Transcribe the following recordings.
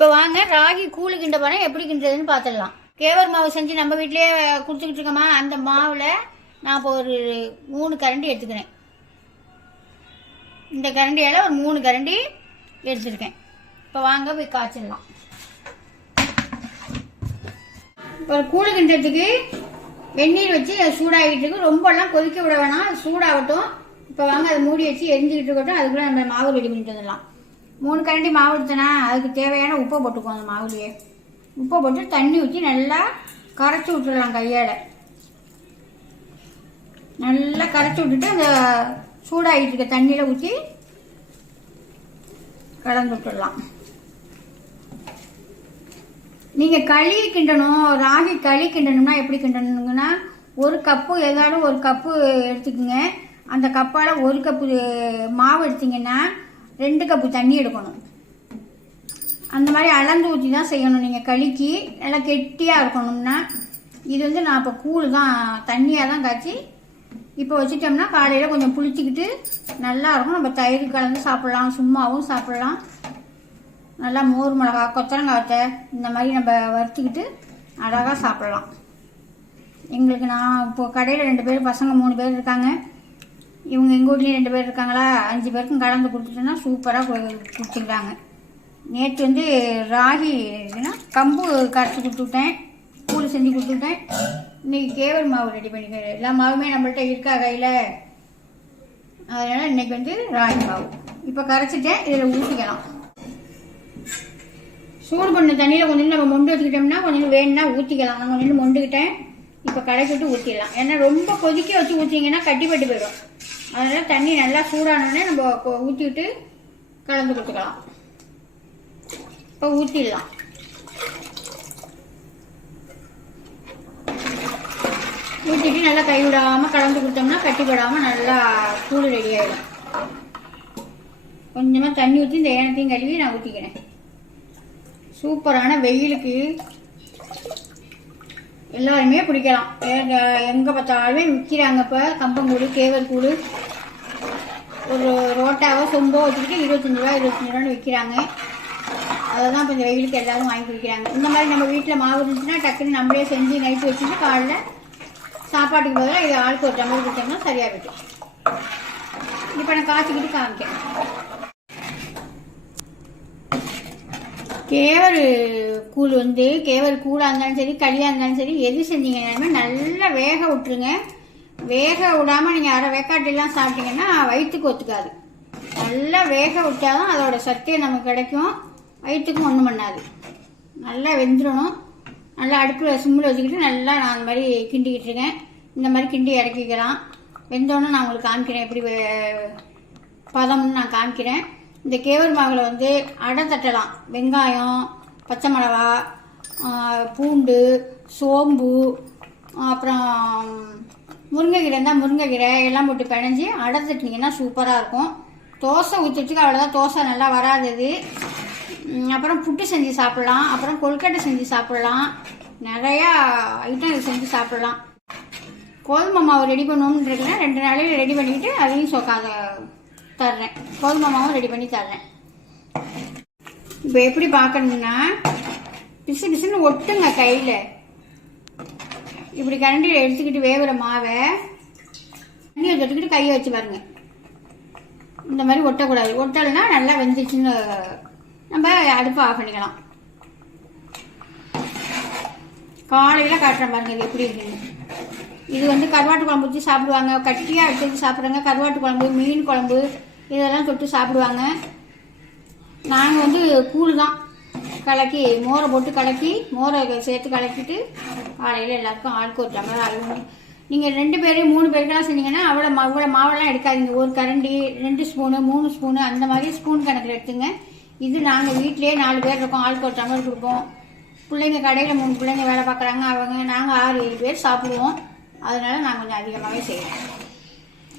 இப்போ வாங்க ராகி கூழு கிண்ட போனால் எப்படி கிண்டுறதுன்னு பார்த்துடலாம். கேவர் மாவு செஞ்சு நம்ம வீட்டிலேயே கொடுத்துக்கிட்டு இருக்கோமா, அந்த மாவில் நான் இப்போ ஒரு 3 கரண்டி எடுத்துக்கிறேன். இந்த கரண்டியால் ஒரு 3 கரண்டி எடுத்துருக்கேன். இப்போ வாங்க போய் காய்ச்சிடலாம். இப்போ கூழு கிண்டுறதுக்கு வெந்நீர் வச்சு அது சூடாகிட்டு இருக்கு. ரொம்பலாம் கொதிக்க விட வேணாம், அது சூடாகட்டும். இப்போ வாங்க அதை மூடி வச்சு எரிஞ்சிக்கிட்டு இருக்கட்டும். அதுக்குள்ளே நம்ம மாவு ரெடி பண்ணிட்டு வந்துடலாம். 3 கரண்டி மாவு எடுத்தனா அதுக்கு தேவையான உப்பை போட்டுக்குவோம். அந்த மாவுலையே உப்பை போட்டு தண்ணி ஊற்றி நல்லா கரைச்சி விட்டுடலாம். கையால் நல்லா கரைச்சி விட்டுட்டு அந்த சூடாகிட்டு இருக்க தண்ணியில் ஊற்றி கலந்து விட்டுடலாம். நீங்கள் களி கிண்டணும், ராகி களி கிண்டணும்னா எப்படி கிண்டணுங்கன்னா, ஒரு கப்பு ஏதாலும் ஒரு கப்பு எடுத்துக்கோங்க. அந்த கப்பால் 1 கப்பு மாவு எடுத்திங்கன்னா 2 கப்பு தண்ணி எடுக்கணும். அந்த மாதிரி அளந்து ஊற்றி தான் செய்யணும். நீங்கள் களிக்கு நல்லா கெட்டியாக இருக்கணும்னா, இது வந்து நான் இப்போ கூழ் தான் தண்ணியாக தான் காய்ச்சி இப்போ வச்சுட்டோம்னா காலையில் கொஞ்சம் புளிச்சிக்கிட்டு நல்லாயிருக்கும். நம்ம தயிர் கலந்து சாப்பிட்லாம், சும்மாவும் சாப்பிட்லாம். நல்லா மோர் மிளகா, கொத்தரங்காய் இந்த மாதிரி நம்ம வறுத்துக்கிட்டு அழகாக சாப்பிட்லாம். எங்களுக்கு நான் இப்போது கடையில் 2 பேர் பசங்க 3 பேர் இருக்காங்க. இவங்க எங்கள் வீட்லேயும் 2 பேர் இருக்காங்களா, 5 பேருக்கும் கலந்து கொடுத்துட்டோன்னா சூப்பராக கொடுத்துருக்காங்க. நேற்று வந்து ராகி கம்பு கரைச்சி கொடுத்துட்டேன், கூழ் செஞ்சு கொடுத்துட்டேன். இன்றைக்கி கேவர் மாவு ரெடி பண்ணிக்கிறேன். எல்லா மாவுமே நம்மள்கிட்ட இருக்கா கையில், அதனால் இன்றைக்கி வந்து ராகி மாவு இப்போ கரைச்சிட்டேன். இதில் ஊற்றிக்கலாம். சூடு பண்ண தண்ணியில் கொஞ்சம் நம்ம மொண்டு வச்சுக்கிட்டோம்னா கொஞ்சம் வேணும்னா ஊற்றிக்கலாம். நான் கொஞ்சம் மொண்டுக்கிட்டேன். இப்போ கரைச்சிட்டு ஊற்றிடலாம். ஏன்னா ரொம்ப கொதிக்க வச்சு ஊற்றிங்கன்னா கட்டிப்பட்டு போயிடும். அதனால் தண்ணி நல்லா சூடானோடனே நம்ம ஊற்றிக்கிட்டு கலந்து கொடுத்துக்கலாம். இப்போ ஊற்றிடலாம். ஊற்றிட்டு நல்லா கைவிடாமல் கலந்து கொடுத்தோம்னா கட்டிப்படாமல் நல்லா கூழ் ரெடி ஆகிடும். கொஞ்சமாக தண்ணி ஊற்றி இந்த ஏனத்தையும் கழுவி நான் ஊற்றிக்கிறேன். சூப்பரான வெயிலுக்கு எல்லாருமே பிடிக்கலாம். எங்கே பார்த்தாலுமே விற்கிறாங்க. இப்போ கம்பங்கூழ், கேவர் கூழ் ஒரு ரோட்டாவோ சொம்போ வச்சுக்கிட்டு 25 ரூபா 25 ரூபான்னு விற்கிறாங்க. அதை தான் இப்போ இந்த வெயிலுக்கு எல்லோரும் வாங்கி குடிக்கிறாங்க. இந்த மாதிரி நம்ம வீட்டில் மாவு இருந்துச்சுன்னா டக்குன்னு நம்மளே செஞ்சு நைட்டு வச்சுட்டு காலைல சாப்பாட்டுக்கு பதிலாக இது ஆளுக்கு ஒரு டம்ளர் கொடுத்தோம்னா சரியாக போய்ட்டு. இப்போ நான் காய்ச்சிக்கிட்டு காமிக்கிறேன். கேவர் கூழ் வந்து கேவர் கூழாக இருந்தாலும் சரி, களியாக இருந்தாலும் சரி, எது செஞ்சீங்கன்னாலுமே நல்லா வேக விட்டுருங்க. வேக விடாமல் நீங்கள் அரை வேக்காட்டெல்லாம் சாப்பிட்டீங்கன்னா வயிற்றுக்கு ஒத்துக்காது. நல்லா வேக விட்டால் தான் அதோட சத்தே நமக்கு கிடைக்கும். வயிற்றுக்கும் ஒன்றும் பண்ணாது. நல்லா வெந்துடணும். நல்லா அடுப்பில் சிம்மில் வச்சுக்கிட்டு நல்லா நான் அந்த மாதிரி கிண்டிக்கிட்டு இருக்கேன். இந்த மாதிரி கிண்டி இறக்கிக்கலாம். வெந்தோன்னு நான் உங்களுக்கு காமிக்கிறேன், எப்படி பதம்னு நான் காமிக்கிறேன். இந்த கேவர் மாவில் வந்து அடை தட்டலாம். வெங்காயம், பச்சை மிளகா, பூண்டு, சோம்பு, அப்புறம் முருங்கைக்கீரை இருந்தால் முருங்கைக்கீரை எல்லாம் போட்டு பிணைஞ்சி அடை தட்டினீங்கன்னா சூப்பராக இருக்கும். தோசை ஊற்றிட்டுக்கு அவ்வளோதான். தோசை நல்லா வராதது. அப்புறம் புட்டு செஞ்சு சாப்பிட்லாம். அப்புறம் கொழுக்கட்டை செஞ்சு சாப்பிட்லாம். நிறையா ஐட்டம் செஞ்சு சாப்பிட்லாம். கோதுமை மாவு ரெடி பண்ணணும்னு இருக்குன்னா 2 நாளையில் ரெடி பண்ணிக்கிட்டு அதையும் தர்றேன். கோதுமை மாவும் ரெடி பண்ணி தர்றேன். இப்போ எப்படி பார்க்கணும்னா, பிசு பிசுன்னு ஒட்டுங்க கையில். இப்படி கரண்டியில் எடுத்துக்கிட்டு வேகிற மாவை தண்ணியை தொட்டுக்கிட்டு கையை வச்சு பாருங்க. இந்த மாதிரி ஒட்டக்கூடாது. ஒட்டலைன்னா நல்லா வெந்துச்சுன்னு நம்ம அடுப்பை ஆஃப் பண்ணிக்கலாம். காலையில் காட்டுறேன் பாருங்க இது எப்படி இருக்குன்னு. இது வந்து கருவாட்டு குழம்பு வச்சு சாப்பிடுவாங்க. கட்டியாக எடுத்து சாப்பிட்றாங்க. கருவாட்டு குழம்பு, மீன் குழம்பு இதெல்லாம் தொட்டு சாப்பிடுவாங்க. நாங்கள் வந்து கூழ் தான் கலக்கி மோரை போட்டு கலக்கி மோரை சேர்த்து கலக்கிட்டு காலையில் எல்லாருக்கும் ஆளுக்கு ஒரு டம்ளர் ஆகும். நீங்கள் 2 பேர் 3 பேருக்கெல்லாம் செஞ்சீங்கன்னா அவ்வளோ மாவெல்லாம் எடுக்காதீங்க. ஒரு கரண்டி 2 ஸ்பூனு 3 ஸ்பூனு அந்த மாதிரி ஸ்பூன் கணக்கில் எடுத்துங்க. இது நாங்கள் வீட்டிலே 4 பேர் இருக்கோம். ஆளுக்கு ஒரு டம்ளர் கொடுப்போம். பிள்ளைங்க கடையில் 3 பிள்ளைங்க வேலை பார்க்குறாங்க. அவங்க நாங்கள் 6-7 பேர் சாப்பிடுவோம். அதனால் நாங்கள் கொஞ்சம் அதிகமாகவே செய்வோம்.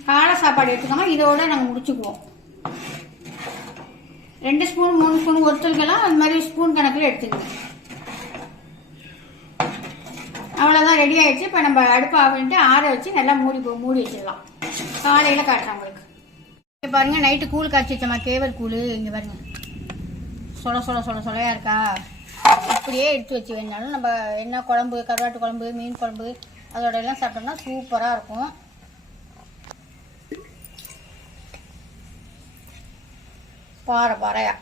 காலை சாப்பாடு எடுத்துக்காம இதோட நாங்கள் முடிச்சுக்குவோம். 2 ஸ்பூன் 3 ஸ்பூன் ஒருத்தருக்கெல்லாம் அது மாதிரி ஸ்பூன் கணக்கில் எடுத்துக்கங்க. அவ்வளோதான், ரெடி ஆகிடுச்சு. இப்போ நம்ம அடுப்பு ஆஃப் பண்ணிட்டு ஆற வச்சு நல்லா மூடி வச்சிடலாம். காலையில் காட்டுறேன் உங்களுக்கு. இப்போ பாருங்கள், நைட்டு கூழ் காய்ச்சி வச்சோம்மா கேவர் கூழ். இங்கே பாருங்கள் சொலையாக இருக்கா, இப்படியே எடுத்து வச்சு வேணாலும் நம்ம என்ன குழம்பு, கருவாட்டு குழம்பு, மீன் குழம்பு அதோட எல்லாம் சாப்பிட்டோம்னா சூப்பராக இருக்கும். பாறையாக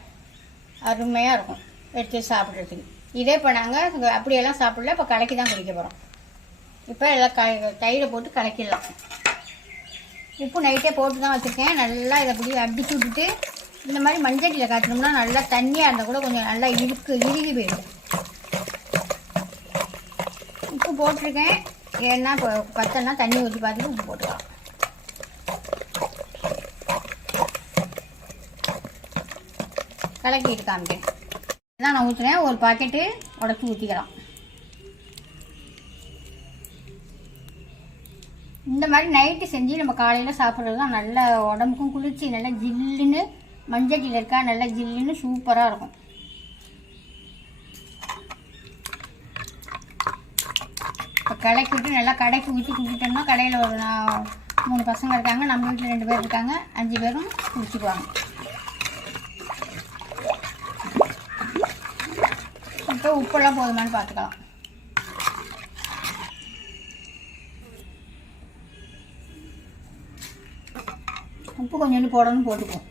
அருமையாக இருக்கும் எடுத்து சாப்பிட்றதுக்கு. இதே இப்போ நாங்கள் அப்படியெல்லாம் சாப்பிடல, இப்போ கலக்கி தான் குடிக்க போகிறோம். இப்போ எல்லாம் தயிரை போட்டு கலக்கிடலாம். உப்பு நைட்டே போட்டு தான் வச்சுருக்கேன். நல்லா இதை அப்படி அடிச்சு விட்டுட்டு இந்த மாதிரி மஞ்சட்டியில் காய்ச்சணும்னா நல்லா தண்ணியாக இருந்தால் கூட கொஞ்சம் நல்லா இறுகி போயிடும். உப்பு போட்டிருக்கேன், ஏன்னா இப்போ பத்தனா தண்ணி ஊற்றி பார்த்துட்டு உப்பு போட்டுக்கலாம். கலக்கிட்டு காமிக்கேன். இதான் நான் ஊற்றுனேன். ஒரு பாக்கெட்டு உடச்சி ஊற்றிக்கலாம். இந்த மாதிரி நைட்டு செஞ்சு நம்ம காலையில் சாப்பிட்றது தான் நல்ல உடம்புக்கும் குளிர்ச்சி, நல்லா ஜில்லுன்னு மஞ்சட்டியில் இருக்கா நல்லா ஜில்லுன்னு சூப்பராக இருக்கும். இப்போ கலக்கிட்டு நல்லா கடைக்கு ஊற்றி குடிச்சிட்டோம்னா கடையில் ஒரு 3 பசங்க இருக்காங்க, நம்ம வீட்டில் 2 பேர் இருக்காங்க, 5 பேரும் குடிச்சிக்குவாங்க. இப்போ உப்பெல்லாம் போதுமானு பார்த்துக்கலாம். உப்பு கொஞ்சோண்டு போடணும், போட்டுக்குவோம்.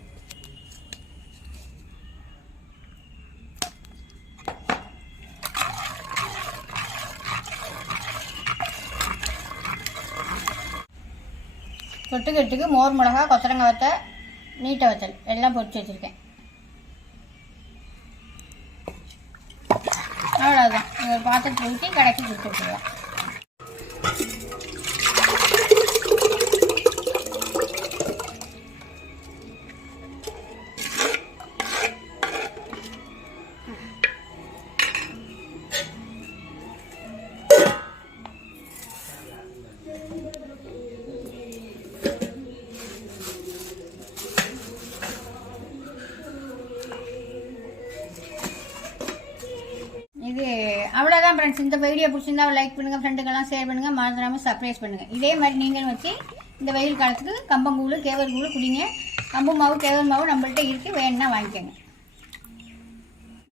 தொட்டுக்கட்டுக்கு மோர் மிளகா, கொத்தரங்காய் வத்தை, நீட்டை வத்தல் எல்லாம் பொரிச்சு வச்சுருக்கேன். அவ்வளோதான். ஒரு பாத்திரத்தில் ஊற்றி கடைக்கு கொடுத்து விட்டுருவேன். இது அவ்வளோதான் ஃப்ரெண்ட்ஸ். இந்த வீடியோ பிடிச்சிருந்தா லைக் பண்ணுங்கள், ஃப்ரெண்டுக்கெல்லாம் ஷேர் பண்ணுங்கள், மறந்துடாமல் சர்ப்ரைஸ் பண்ணுங்கள். இதே மாதிரி நீங்களும் வச்சு இந்த வெயில் காலத்துக்கு கம்பங்கூழ், கேவர் கூழ் குடிங்க. கம்பு மாவு, கேவர் மாவு நம்மள்கிட்ட இருக்குது, வேணும்னா வாங்கிக்கோங்க.